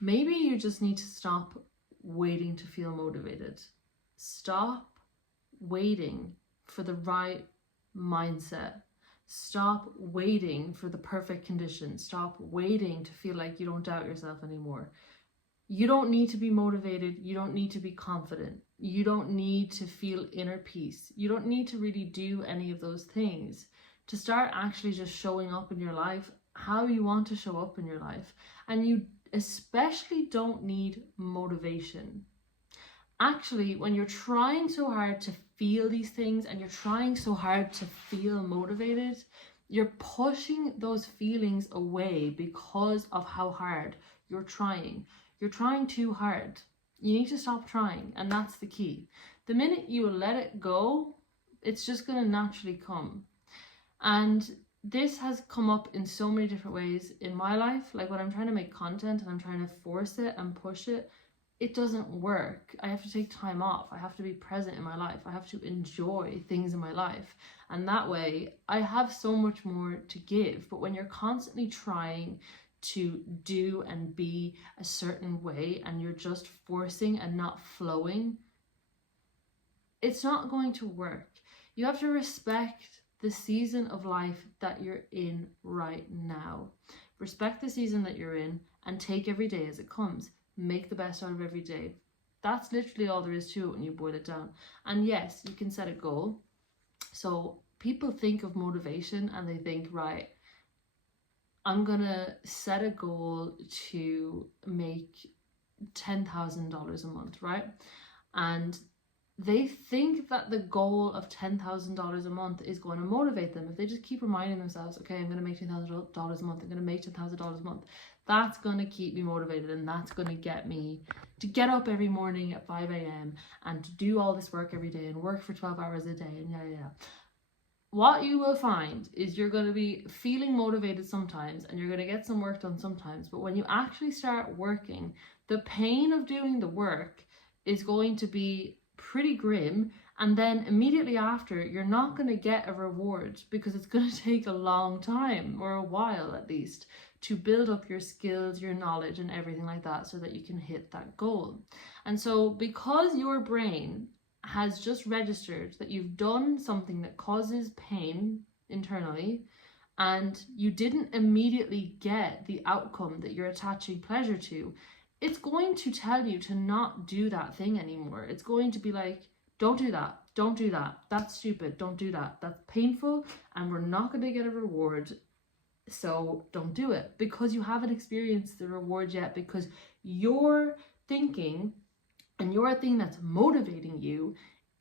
Maybe you just need to stop waiting to feel motivated. Stop waiting for the right mindset. Stop waiting for the perfect conditions. Stop waiting to feel like you don't doubt yourself anymore. You don't need to be motivated. You don't need to be confident. You don't need to feel inner peace. You don't need to really do any of those things to start actually just showing up in your life how you want to show up in your life. And you especially don't need motivation. Actually, when you're trying so hard to feel these things and you're trying so hard to feel motivated, you're pushing those feelings away because of how hard you're trying. You're trying too hard. You need to stop trying, and that's the key. The minute you let it go, it's just going to naturally come. And this has come up in so many different ways in my life. Like when I'm trying to make content and I'm trying to force it and push it, it doesn't work. I have to take time off. I have to be present in my life. I have to enjoy things in my life. And that way I have so much more to give. But when you're constantly trying to do and be a certain way and you're just forcing and not flowing, it's not going to work. You have to respect the season of life that you're in right now. Respect the season that you're in and take every day as it comes. Make the best out of every day. That's literally all there is to it when you boil it down. And yes, you can set a goal. So people think of motivation and they think, right, I'm gonna set a goal to make $10,000 a month, right? And they think that the goal of $10,000 a month is going to motivate them. If they just keep reminding themselves, okay, I'm going to make $10,000 a month, I'm going to make $10,000 a month, that's going to keep me motivated, and that's going to get me to get up every morning at 5 a.m. and to do all this work every day and work for 12 hours a day and yeah. What you will find is you're going to be feeling motivated sometimes and you're going to get some work done sometimes, but when you actually start working, the pain of doing the work is going to be pretty grim, and then immediately after you're not going to get a reward because it's going to take a long time, or a while at least, to build up your skills, your knowledge and everything like that so that you can hit that goal. And so because your brain has just registered that you've done something that causes pain internally and you didn't immediately get the outcome that you're attaching pleasure to, it's going to tell you to not do that thing anymore. It's going to be like, don't do that. Don't do that. That's stupid. Don't do that. That's painful and we're not going to get a reward. So don't do it, because you haven't experienced the reward yet, because your thinking and your thing that's motivating you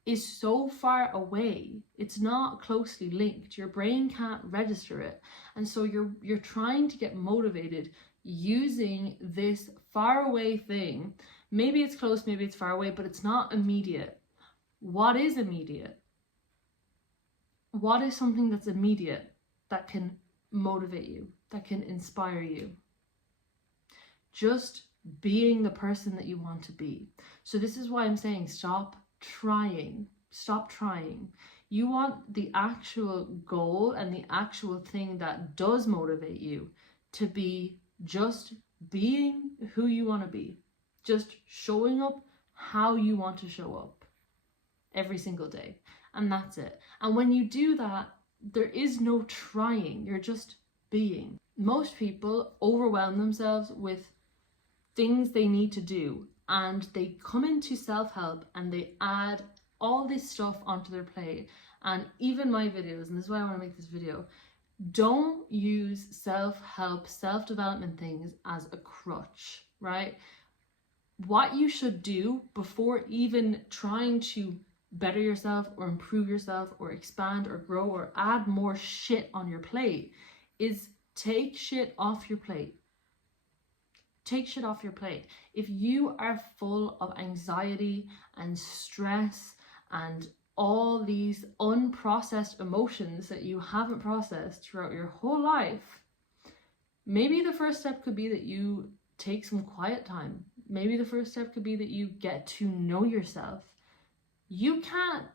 is so far away. It's not closely linked. Your brain can't register it. And so you're trying to get motivated using this far away thing. Maybe it's close, maybe it's far away, but it's not immediate. What is immediate? What is something that's immediate that can motivate you, that can inspire you? Just being the person that you want to be. So this is why I'm saying stop trying. Stop trying. You want the actual goal and the actual thing that does motivate you to be just being who you want to be. Just showing up how you want to show up every single day. And that's it. And when you do that, there is no trying. You're just being. Most people overwhelm themselves with things they need to do, and they come into self-help and they add all this stuff onto their plate. And even my videos, and this is why I want to make this video, don't use self-help, self-development things as a crutch, right? What you should do before even trying to better yourself or improve yourself or expand or grow or add more shit on your plate is take shit off your plate. Take shit off your plate. If you are full of anxiety and stress and all these unprocessed emotions that you haven't processed throughout your whole life, maybe the first step could be that you take some quiet time. Maybe the first step could be that you get to know yourself. You can't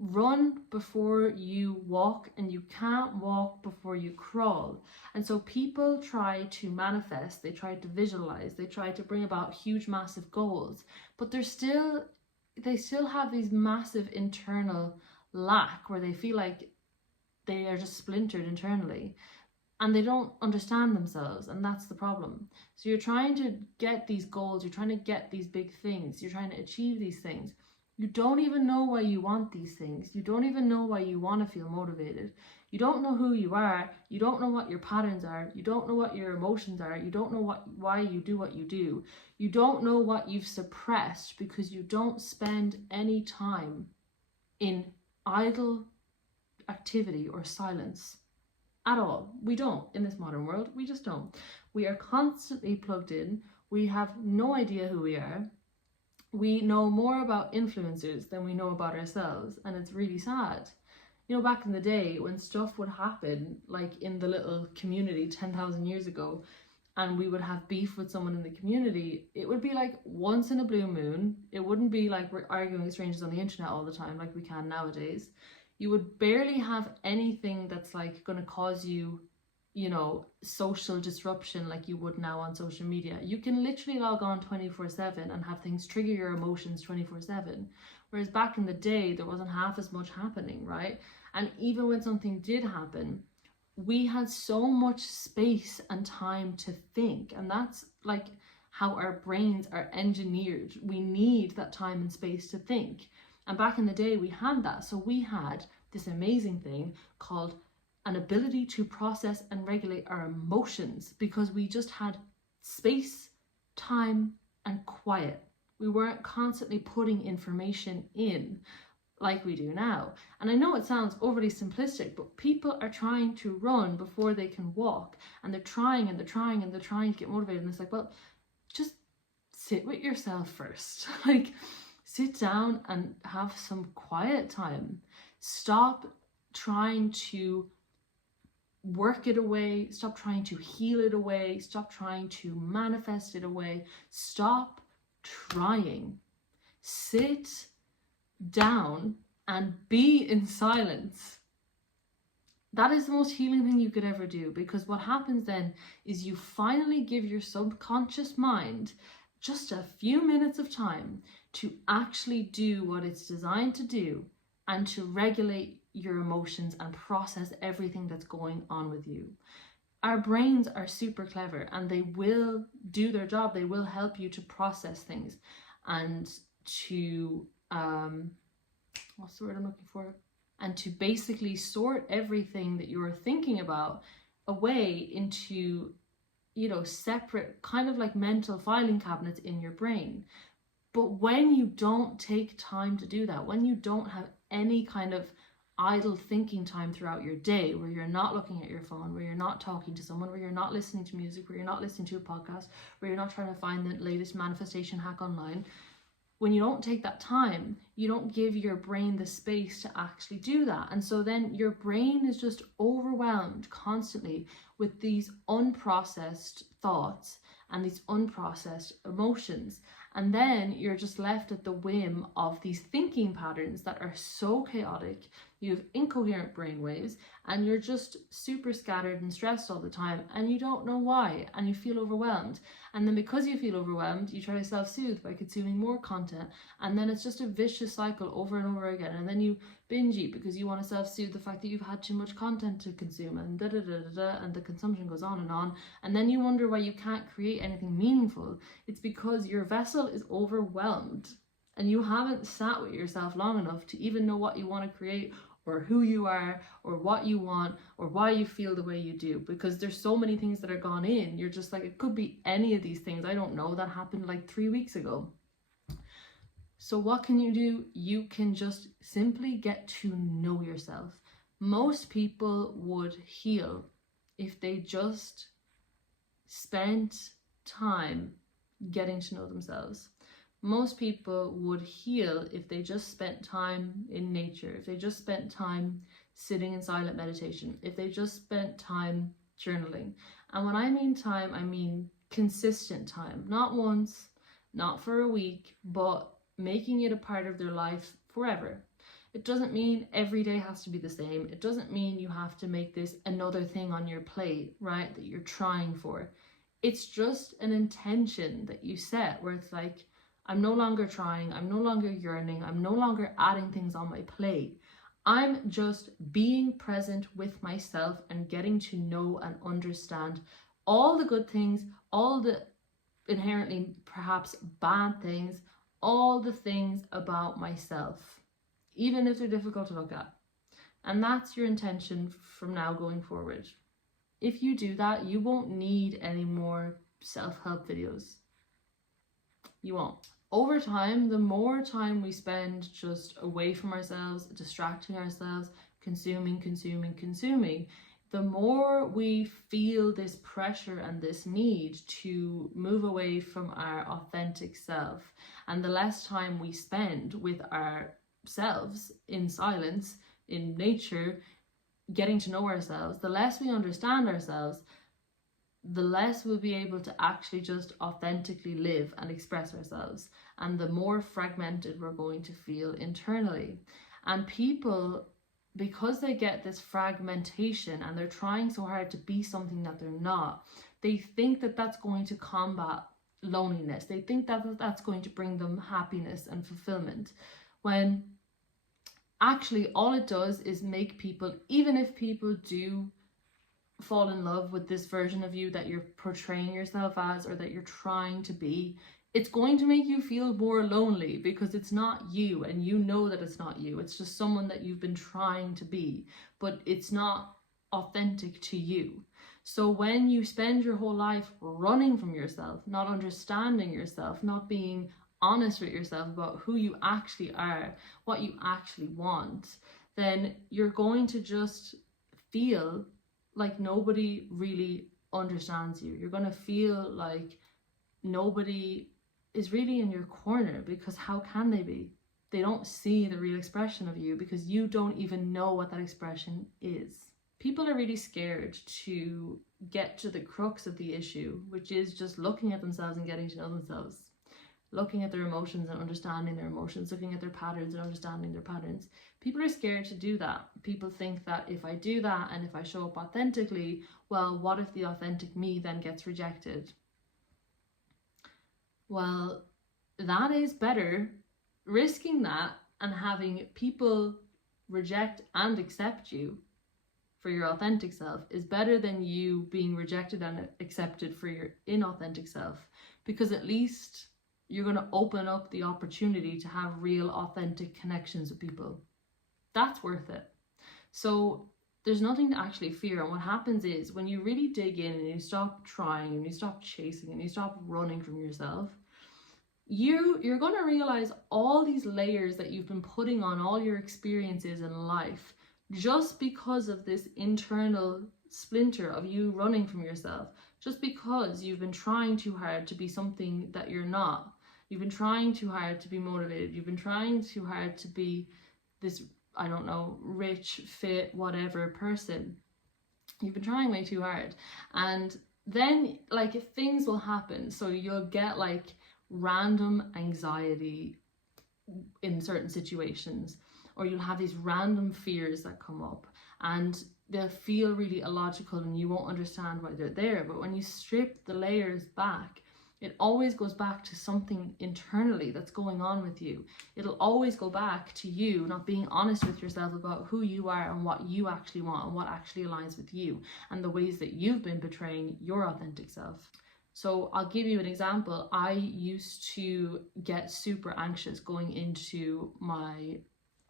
run before you walk, and you can't walk before you crawl. And so people try to manifest, they try to visualize, they try to bring about huge, massive goals, but they still have these massive internal lack where they feel like they are just splintered internally and they don't understand themselves, and that's the problem. So you're trying to get these goals, you're trying to get these big things, you're trying to achieve these things. You don't even know why you want these things. You don't even know why you want to feel motivated. You don't know who you are. You don't know what your patterns are. You don't know what your emotions are. You don't know why you do what you do. You don't know what you've suppressed because you don't spend any time in idle activity or silence at all. We don't in this modern world. We just don't. We are constantly plugged in. We have no idea who we are. We know more about influencers than we know about ourselves, and it's really sad. You know, back in the day when stuff would happen, like in the little community 10,000 years ago, and we would have beef with someone in the community, it would be like once in a blue moon. It wouldn't be like we're arguing with strangers on the internet all the time like we can nowadays. You would barely have anything that's like going to cause you, you know, social disruption like you would now on social media. You can literally log on 24/7 and have things trigger your emotions 24/7. Whereas back in the day, there wasn't half as much happening, right? And even when something did happen, we had so much space and time to think. And that's like how our brains are engineered. We need that time and space to think. And back in the day, we had that. So we had this amazing thing called an ability to process and regulate our emotions, because we just had space, time, and quiet. We weren't constantly putting information in like we do now. And I know it sounds overly simplistic, but people are trying to run before they can walk, and they're trying and they're trying and they're trying to get motivated. And it's like, well, just sit with yourself first. Like, sit down and have some quiet time. Stop trying to work it away. Stop trying to heal it away. Stop trying to manifest it away. Stop trying. Sit down and be in silence. That is the most healing thing you could ever do, because what happens then is you finally give your subconscious mind just a few minutes of time to actually do what it's designed to do, and to regulate your emotions and process everything that's going on with you. Our brains are super clever, and they will do their job. They will help you to process things and to what's the word I'm looking for? And to basically sort everything that you're thinking about away into, you know, separate kind of like mental filing cabinets in your brain. But when you don't take time to do that, when you don't have any kind of idle thinking time throughout your day, where you're not looking at your phone, where you're not talking to someone, where you're not listening to music, where you're not listening to a podcast, where you're not trying to find the latest manifestation hack online, when you don't take that time, you don't give your brain the space to actually do that. And so then your brain is just overwhelmed constantly with these unprocessed thoughts and these unprocessed emotions. And then you're just left at the whim of these thinking patterns that are so chaotic. You have incoherent brainwaves, and you're just super scattered and stressed all the time, and you don't know why, and you feel overwhelmed. And then because you feel overwhelmed, you try to self-soothe by consuming more content, and then it's just a vicious cycle over and over again. And then you binge eat because you want to self-soothe the fact that you've had too much content to consume, and and the consumption goes on. And then you wonder why you can't create anything meaningful. It's because your vessel is overwhelmed, and you haven't sat with yourself long enough to even know what you want to create, or who you are, or what you want, or why you feel the way you do. Because there's so many things that are gone in. You're just like, it could be any of these things. I don't know. That happened like 3 weeks ago. So what can you do? You can just simply get to know yourself. Most people would heal if they just spent time getting to know themselves. Most people would heal if they just spent time in nature, if they just spent time sitting in silent meditation, if they just spent time journaling. And when I mean time, I mean consistent time, not once, not for a week, but making it a part of their life forever. It doesn't mean every day has to be the same. It doesn't mean you have to make this another thing on your plate, right, that you're trying for. It's just an intention that you set where it's like, I'm no longer trying, I'm no longer yearning, I'm no longer adding things on my plate. I'm just being present with myself and getting to know and understand all the good things, all the inherently perhaps bad things, all the things about myself, even if they're difficult to look at. And that's your intention from now going forward. If you do that, you won't need any more self-help videos. You won't. Over time, the more time we spend just away from ourselves, distracting ourselves, consuming, the more we feel this pressure and this need to move away from our authentic self. And the less time we spend with ourselves in silence, in nature, getting to know ourselves, the less we understand ourselves, the less we'll be able to actually just authentically live and express ourselves, and the more fragmented we're going to feel internally. And people, because they get this fragmentation and they're trying so hard to be something that they're not, they think that that's going to combat loneliness. They think that that's going to bring them happiness and fulfillment, when actually all it does is make people, even if people do fall in love with this version of you that you're portraying yourself as or that you're trying to be, it's going to make you feel more lonely because it's not you, and you know that it's not you. It's just someone that you've been trying to be, but it's not authentic to you. So when you spend your whole life running from yourself, not understanding yourself, not being honest with yourself about who you actually are, what you actually want, then you're going to just feel like nobody really understands you. You're going to feel like nobody is really in your corner, because how can they be? They don't see the real expression of you because you don't even know what that expression is. People are really scared to get to the crux of the issue, which is just looking at themselves and getting to know themselves, looking at their emotions and understanding their emotions, looking at their patterns and understanding their patterns. People are scared to do that. People think that if I do that and if I show up authentically, well, what if the authentic me then gets rejected? Well, that is better. Risking that and having people reject and accept you for your authentic self is better than you being rejected and accepted for your inauthentic self, because at least you're going to open up the opportunity to have real authentic connections with people. That's worth it. So there's nothing to actually fear. And what happens is when you really dig in and you stop trying and you stop chasing and you stop running from yourself, you're going to realize all these layers that you've been putting on all your experiences in life just because of this internal splinter of you running from yourself, just because you've been trying too hard to be something that you're not. You've been trying too hard to be motivated. You've been trying too hard to be this, I don't know, rich, fit, whatever person. You've been trying way too hard. And then like things will happen. So you'll get like random anxiety in certain situations, or you'll have these random fears that come up and they'll feel really illogical and you won't understand why they're there. But when you strip the layers back, it always goes back to something internally that's going on with you. It'll always go back to you not being honest with yourself about who you are and what you actually want and what actually aligns with you and the ways that you've been betraying your authentic self. So I'll give you an example. I used to get super anxious going into my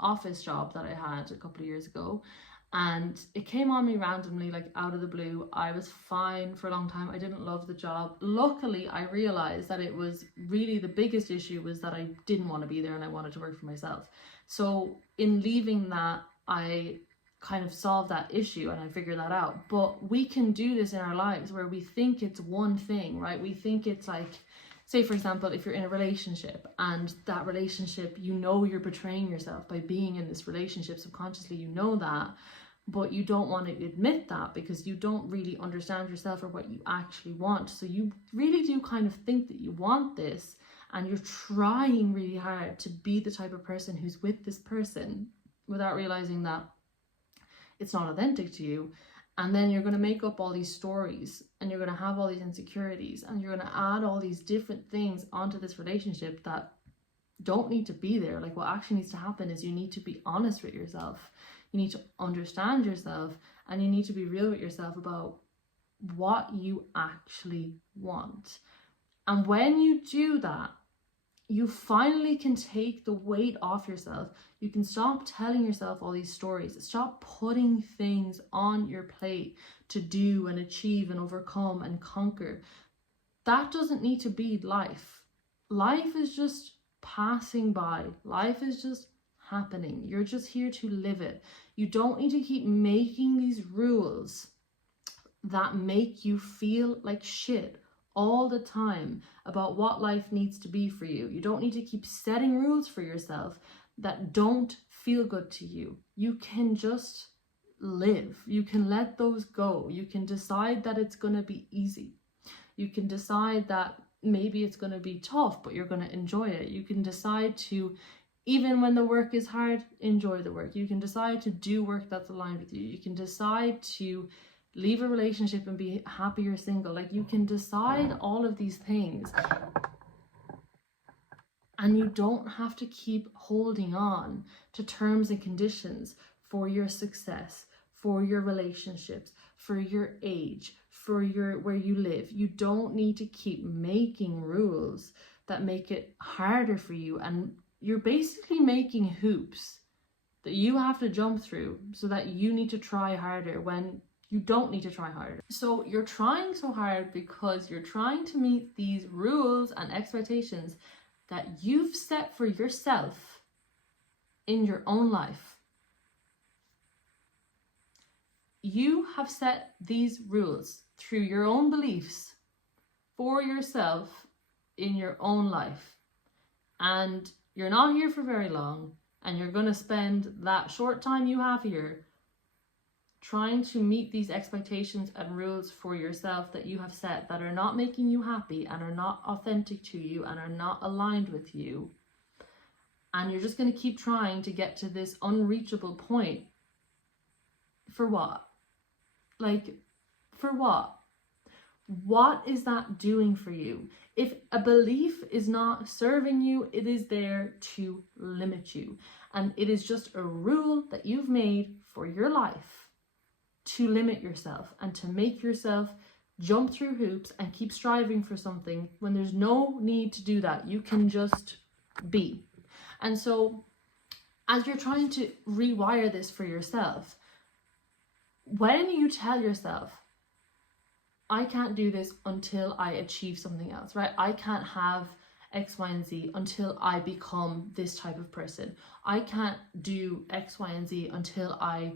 office job that I had a couple of years ago, and it came on me randomly, like out of the blue. I was fine for a long time. I didn't love the job. Luckily, I realized that it was really the biggest issue was that I didn't want to be there and I wanted to work for myself. So in leaving that, I kind of solved that issue and I figured that out. But we can do this in our lives where we think it's one thing, right? We think it's like, say for example, if you're in a relationship and that relationship, you know you're betraying yourself by being in this relationship subconsciously, you know that, but you don't want to admit that because you don't really understand yourself or what you actually want. So you really do kind of think that you want this and you're trying really hard to be the type of person who's with this person, without realizing that it's not authentic to you. And then you're going to make up all these stories, and you're going to have all these insecurities, and you're going to add all these different things onto this relationship that don't need to be there. Like, what actually needs to happen is you need to be honest with yourself. You need to understand yourself, and you need to be real with yourself about what you actually want. And when you do that, you finally can take the weight off yourself. You can stop telling yourself all these stories. Stop putting things on your plate to do and achieve and overcome and conquer. That doesn't need to be life. Life is just passing by. Life is just happening. You're just here to live it. You don't need to keep making these rules that make you feel like shit all the time about what life needs to be for you. You don't need to keep setting rules for yourself that don't feel good to you. You can just live. You can let those go. You can decide that it's going to be easy. You can decide that maybe it's going to be tough, but you're going to enjoy it. You can decide to, even when the work is hard, enjoy the work. You can decide to do work that's aligned with you. You can decide to leave a relationship and be happy or single. Like, you can decide all of these things, and you don't have to keep holding on to terms and conditions for your success, for your relationships, for your age, for your where you live. You don't need to keep making rules that make it harder for you, and you're basically making hoops that you have to jump through so that you need to try harder when you don't need to try harder. So you're trying so hard because you're trying to meet these rules and expectations that you've set for yourself in your own life. You have set these rules through your own beliefs for yourself in your own life. And you're not here for very long, and you're going to spend that short time you have here trying to meet these expectations and rules for yourself that you have set that are not making you happy and are not authentic to you and are not aligned with you. And you're just going to keep trying to get to this unreachable point. For what? Like, for what? What is that doing for you? If a belief is not serving you, it is there to limit you. And it is just a rule that you've made for your life to limit yourself and to make yourself jump through hoops and keep striving for something when there's no need to do that. You can just be. And so as you're trying to rewire this for yourself, when you tell yourself, I can't do this until I achieve something else, right? I can't have X, Y, and Z until I become this type of person. I can't do X, Y, and Z until I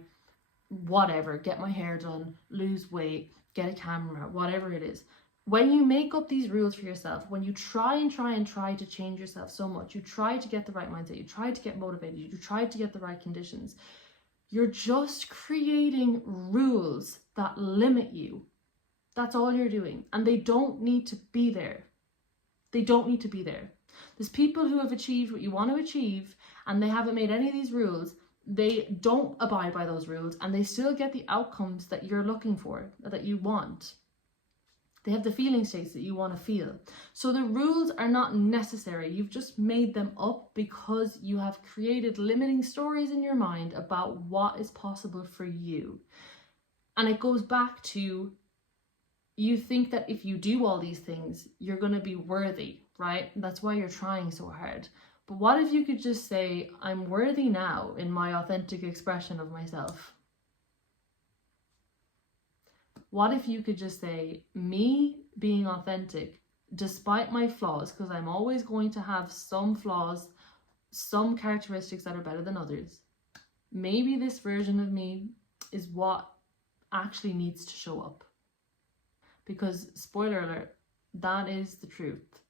whatever, get my hair done, lose weight, get a camera, whatever it is. When you make up these rules for yourself, when you try to change yourself so much, you try to get the right mindset, you try to get motivated, you try to get the right conditions, you're just creating rules that limit you. That's all you're doing. And they don't need to be there. They don't need to be there. There's people who have achieved what you want to achieve, and they haven't made any of these rules. They don't abide by those rules, and they still get the outcomes that you're looking for, that you want. They have the feeling states that you want to feel. So the rules are not necessary. You've just made them up because you have created limiting stories in your mind about what is possible for you. And it goes back to, you think that if you do all these things, you're going to be worthy, right? That's why you're trying so hard. But what if you could just say, I'm worthy now in my authentic expression of myself? What if you could just say, me being authentic, despite my flaws, because I'm always going to have some flaws, some characteristics that are better than others. Maybe this version of me is what actually needs to show up. Because, spoiler alert, that is the truth.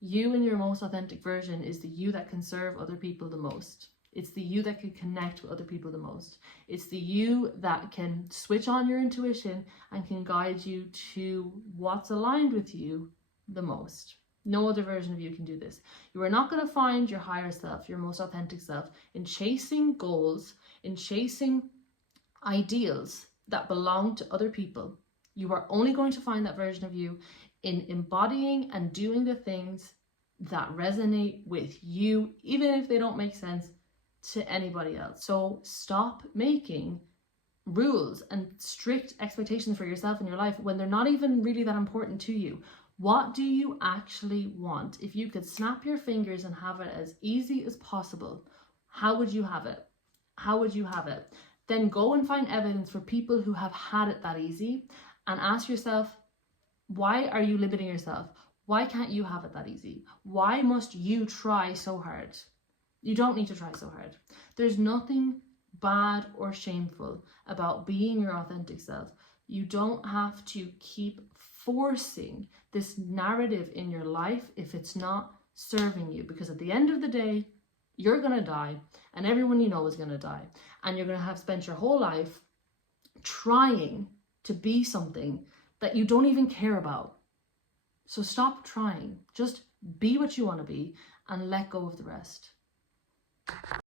You in your most authentic version is the you that can serve other people the most. It's the you that can connect with other people the most. It's the you that can switch on your intuition and can guide you to what's aligned with you the most. No other version of you can do this. You are not going to find your higher self, your most authentic self, in chasing goals, in chasing ideals that belong to other people. You are only going to find that version of you in embodying and doing the things that resonate with you, even if they don't make sense to anybody else. So stop making rules and strict expectations for yourself in your life when they're not even really that important to you. What do you actually want? If you could snap your fingers and have it as easy as possible, how would you have it? How would you have it? Then go and find evidence for people who have had it that easy and ask yourself, why are you limiting yourself? Why can't you have it that easy? Why must you try so hard? You don't need to try so hard. There's nothing bad or shameful about being your authentic self. You don't have to keep forcing this narrative in your life if it's not serving you, because at the end of the day, you're going to die and everyone you know is going to die, and you're going to have spent your whole life trying to be something that you don't even care about. So stop trying. Just be what you want to be and let go of the rest.